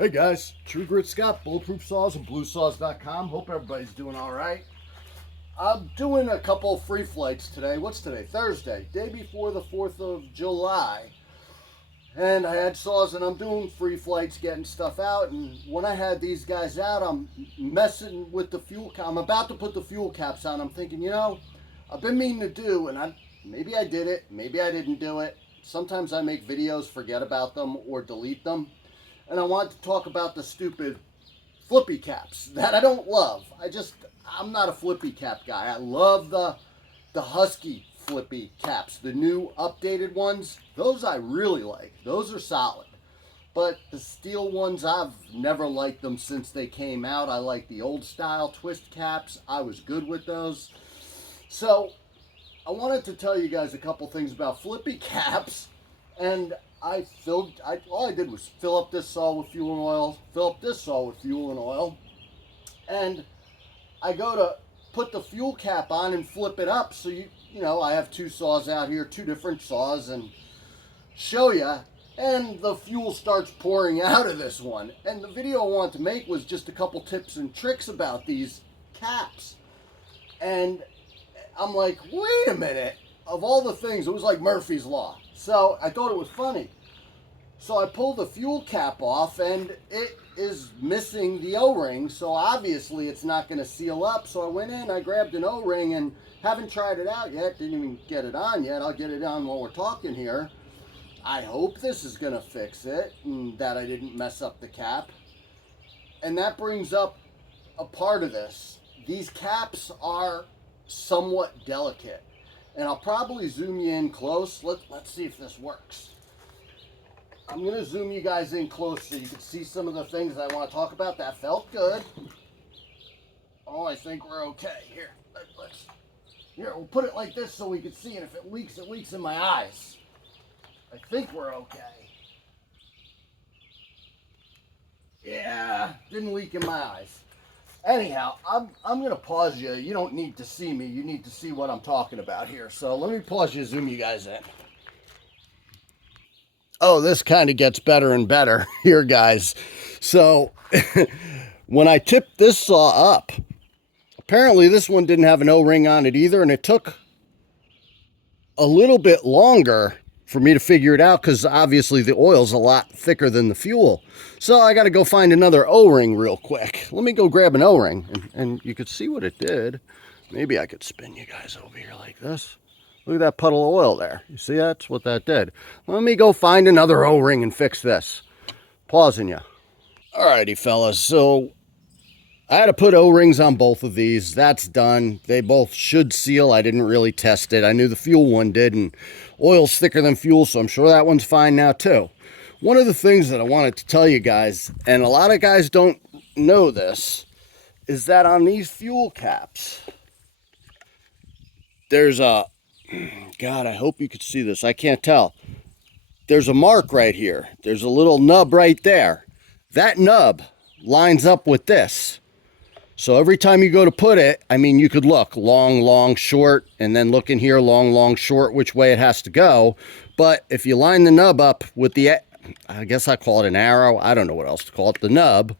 Hey guys, True Grit Scott, Bulletproof Saws and BLUESAWS.com. Hope everybody's doing all right. I'm doing a couple of free flights today. What's today? Thursday, day before the 4th of July. And I had saws and I'm doing free flights, getting stuff out. And when I had these guys out, I'm messing with the fuel cap. I'm about to put the fuel caps on. I'm thinking, I've been meaning to do, and maybe I did it, maybe I didn't do it. Sometimes I make videos, forget about them, or delete them. And I want to talk about the stupid flippy caps that I don't love. I'm not a flippy cap guy. I love the Husky flippy caps, the new updated ones. Those I really like. Those are solid. But the steel ones, I've never liked them since they came out. I like the old style twist caps. I was good with those. So I wanted to tell you guys a couple things about flippy caps. And all I did was fill up this saw with fuel and oil, fill up this saw with fuel and oil, and I go to put the fuel cap on and flip it up. So I have two saws out here, two different saws, and show you, and the fuel starts pouring out of this one. And the video I wanted to make was just a couple tips and tricks about these caps. And I'm like, wait a minute, of all the things, it was like Murphy's Law. So I thought it was funny. So I pulled the fuel cap off and it is missing the O-ring. So obviously it's not going to seal up. So I went in, I grabbed an O-ring and haven't tried it out yet. Didn't even get it on yet. I'll get it on while we're talking here. I hope this is going to fix it and that I didn't mess up the cap. And that brings up a part of this. These caps are somewhat delicate. And I'll probably zoom you in close. Let's see if this works. I'm going to zoom you guys in close so you can see some of the things I want to talk about. That felt good. Oh, I think we're okay. Here, we'll put it like this so we can see it. If it leaks in my eyes. I think we're okay. Yeah, didn't leak in my eyes. Anyhow, I'm going to pause you. You don't need to see me. You need to see what I'm talking about here. So let me pause you, zoom you guys in. Oh, this kind of gets better and better here, guys. So when I tipped this saw up, apparently this one didn't have an O-ring on it either. And it took a little bit longer for me to figure it out because obviously the oil's a lot thicker than the fuel. So I got to go find another O-ring real quick. Let me go grab an O-ring and you could see what it did. Maybe I could spin you guys over here like this. Look at that puddle of oil there. You see that's what that did. Let me go find another O-ring and fix this. Pausing you. Alrighty, fellas. So I had to put O-rings on both of these. That's done. They both should seal. I didn't really test it. I knew the fuel one did, and oil's thicker than fuel, so I'm sure that one's fine now too. One of the things that I wanted to tell you guys, and a lot of guys don't know this, is that on these fuel caps, there's a, God, I hope you could see this. I can't tell. There's a mark right here. There's a little nub right there. That nub lines up with this. So every time you go to put it, you could look long, long, short, and then look in here, long, long, short, which way it has to go. But if you line the nub up with the, I guess I call it an arrow. I don't know what else to call it. The nub,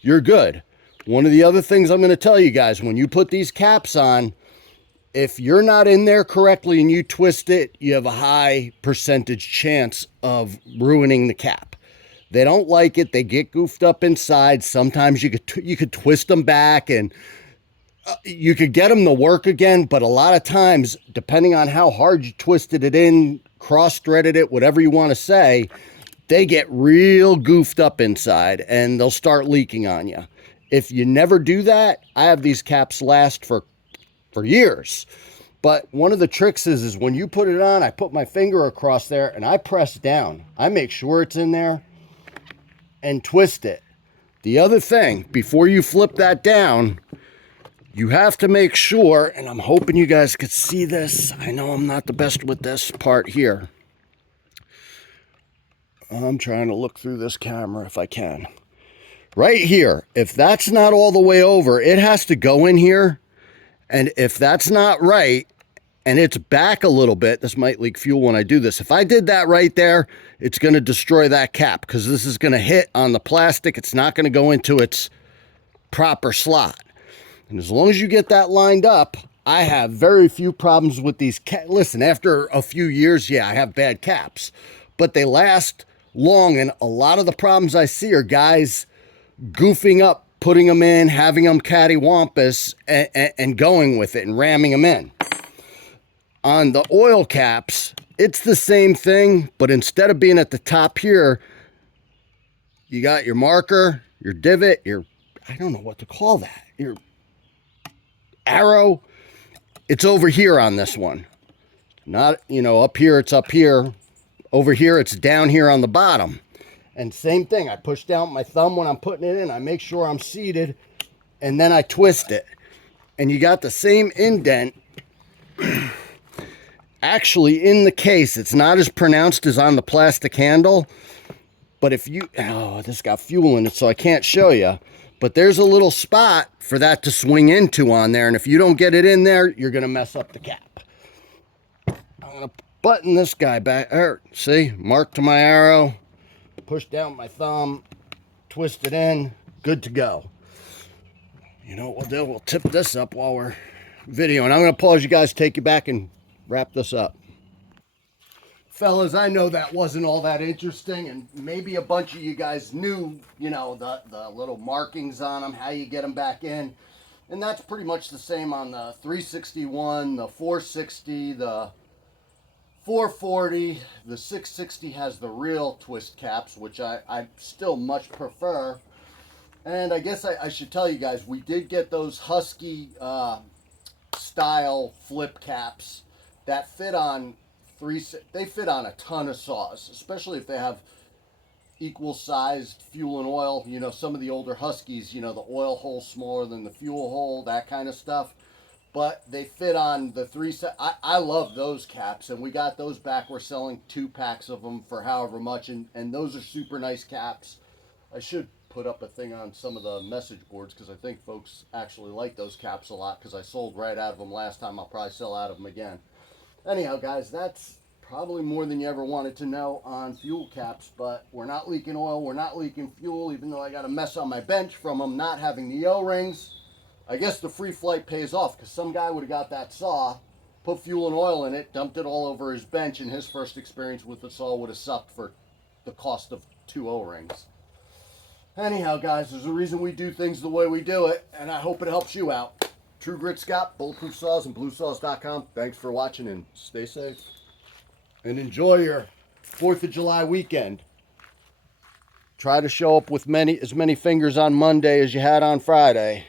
you're good. One of the other things I'm going to tell you guys, when you put these caps on, if you're not in there correctly and you twist it, you have a high percentage chance of ruining the cap. They don't like it. They get goofed up inside. Sometimes you could twist them back and you could get them to work again. But a lot of times, depending on how hard you twisted it in, cross-threaded it, whatever you want to say, they get real goofed up inside and they'll start leaking on you. If you never do that, I have these caps last for years. But one of the tricks is when you put it on, I put my finger across there and I press down. I make sure it's in there and twist it. The other thing, before you flip that down, you have to make sure, and I'm hoping you guys could see this. I know I'm not the best with this part here. I'm trying to look through this camera if I can. Right here, if that's not all the way over, it has to go in here. And if that's not right, and it's back a little bit, this might leak fuel when I do this. If I did that right there, it's going to destroy that cap because this is going to hit on the plastic. It's not going to go into its proper slot. And as long as you get that lined up, I have very few problems with these caps. Listen, after a few years, yeah, I have bad caps, but they last long. And a lot of the problems I see are guys goofing up, putting them in, having them cattywampus, and going with it and ramming them in. On the oil caps, it's the same thing, but instead of being at the top here, you got your marker, your divot, I don't know what to call that, your arrow. It's over here on this one. Not, up here, it's up here. Over here, it's down here on the bottom. And same thing, I push down my thumb when I'm putting it in. I make sure I'm seated, and then I twist it. And you got the same indent actually in the case. It's not as pronounced as on the plastic handle, but if you, this got fuel in it, so I can't show you, but there's a little spot for that to swing into on there, and if you don't get it in there, you're going to mess up the cap. I'm going to button this guy back. See, mark to my arrow, push down my thumb, twist it in, good to go. You know what we'll do? We'll tip this up while we're videoing. I'm going to pause you guys, take you back, and wrap this up. Fellas, I know that wasn't all that interesting, and maybe a bunch of you guys knew, the little markings on them, how you get them back in. And that's pretty much the same on the 361, the 460, the 440. The 660 has the real twist caps, which I still much prefer. And I guess I should tell you guys, we did get those Husky style flip caps that fit on they fit on a ton of saws, especially if they have equal sized fuel and oil. Some of the older Huskies, the oil hole smaller than the fuel hole, that kind of stuff. But they fit on the I love those caps, and we got those back. We're selling 2 packs of them for however much, and those are super nice caps. I should put up a thing on some of the message boards because I think folks actually like those caps a lot, because I sold right out of them last time. I'll probably sell out of them again. Anyhow, guys, that's probably more than you ever wanted to know on fuel caps, but we're not leaking oil, we're not leaking fuel, even though I got a mess on my bench from them not having the O-rings. I guess the free flight pays off, because some guy would have got that saw, put fuel and oil in it, dumped it all over his bench, and his first experience with the saw would have sucked for the cost of 2 O-rings. Anyhow, guys, there's a reason we do things the way we do it, and I hope it helps you out. True Grit Scott, Bulletproof Saws, and BLUESAWS.com. Thanks for watching, and stay safe. And enjoy your 4th of July weekend. Try to show up with as many fingers on Monday as you had on Friday.